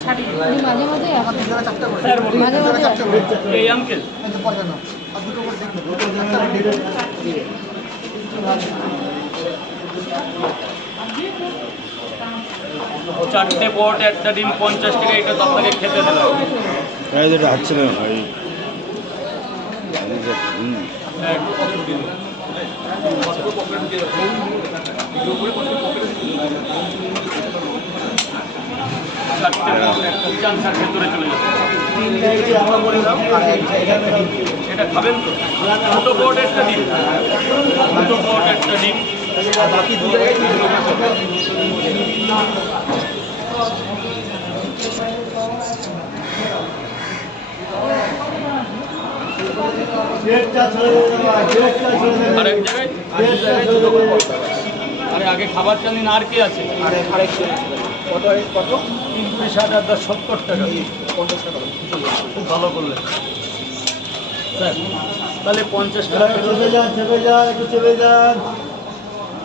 উনি মাঝে মাঝে মাঝে মাঝে এই আঙ্কেল এই আর দুটো করে দেখবে দুটো চারটা দিবে চারটে পট একটা ডিম পঞ্চাশ টাকা এটা তো আপনাকে খেতে দিলাম এই যেটা হচ্ছে না এক পকেট দিন। চান্সার ভেতরে চলে এটা খাবেন তো? একটা একটা বাকি দু আর এক জায়গায় আরে আগে খাবার জানেন আর কি আছে? কত কত? তিরিশ হাজার দশ সত্তর টাকা। পঞ্চাশ টাকা। খুব ভালো করলেন স্যার তাহলে পঞ্চাশ টাকা চেপে যান চেপে যান একটু চেপে যান।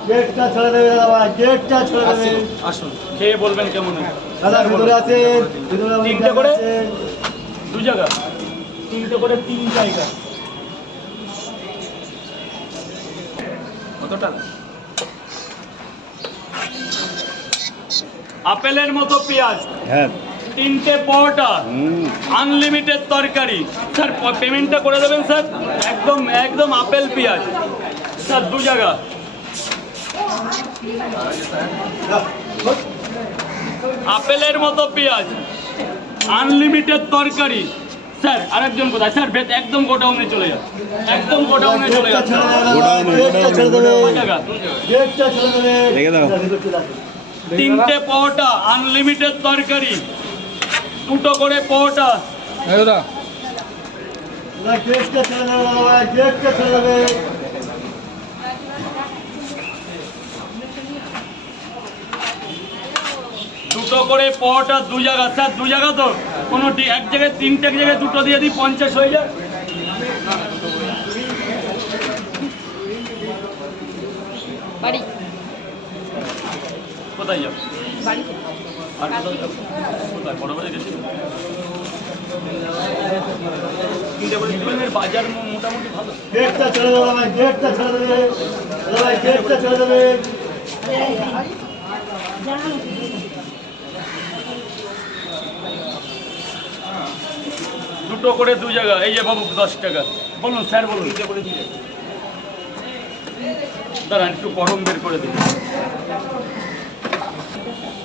গেটটা ছেড়ে দেবে দাদা গেটটা ছেড়ে দেবে। আসুন খেয়ে বলবেন কেমন দাদা ভিতরে আছে ভিতরে তিনটে করে? দু জায়গা। তিনটে করে তিন জায়গা। কত আপেলের মতো পেঁয়াজ হ্যাঁ। তিনটে পরোটা আনলিমিটেড তরকারি। স্যার পেমেন্টটা করে দেবেন স্যার? একদম একদম আপেল পেঁয়াজ। স্যার দু জায়গা। আপেলের মতো পেঁয়াজ আনলিমিটেড তরকারি। স্যার আরেকজন কোথায়? স্যার ভেত একদম গোডাউনে চলে যান। একদম গোডাউনে চলে যান। ছেড়ে দেবে দাদা ছেড়ে দেবে। দু জায়গা। গেটটা ছেড়ে দেবে। রেখে দাও। তিনটে পরোটা আনলিমিটেড তরকারি। দুটো করে দেবে দুটো করে পরোটা দু জায়গা। স্যার দু জায়গা তো? কোনো এক জায়গায় তিনটে এক জায়গায় দুটো দিয়ে দিই পঞ্চাশ হয়ে যায়। কোথায় যাবে? আর কোথায় বড় বাজার গেছিল? তিনটে করে দিবেন বাজার মোটামুটি ভালো। গেটটা ভাই গেটটা ভাই গেটটা ছেড়ে দেবে। দুটো করে দু জায়গা। এই যে বাবু দশ টাকা। বলুন স্যার বলুন। দাঁড়ান একটু গরম বের করে দিন।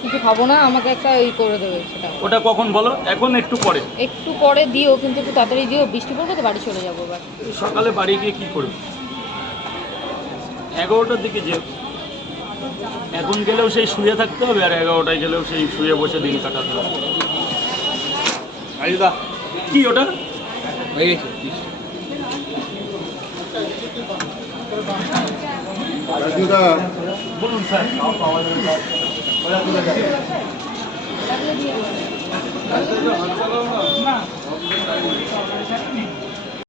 কিছু খাব না আমাকে একটা এই করে দেবে সেটা। ওটা কখন বলো? এখন একটু পরে। একটু পরে দিও কিন্তু একটু তাড়াতাড়ি দিও বৃষ্টি পড়বে তো বাড়ি চলে যাব এবার। সকালে বাড়ি গিয়ে কি করবে? এগারোটার দিকে যে এখন গেলেও সেই শুয়ে থাকতে হবে আর এগারোটায় গেলেও সেই শুয়ে বসে দিন কাটাতে হবে। আয়ুদা কি ওটা? বলুন স্যার। লাগলে দিয়ে দেবো। না।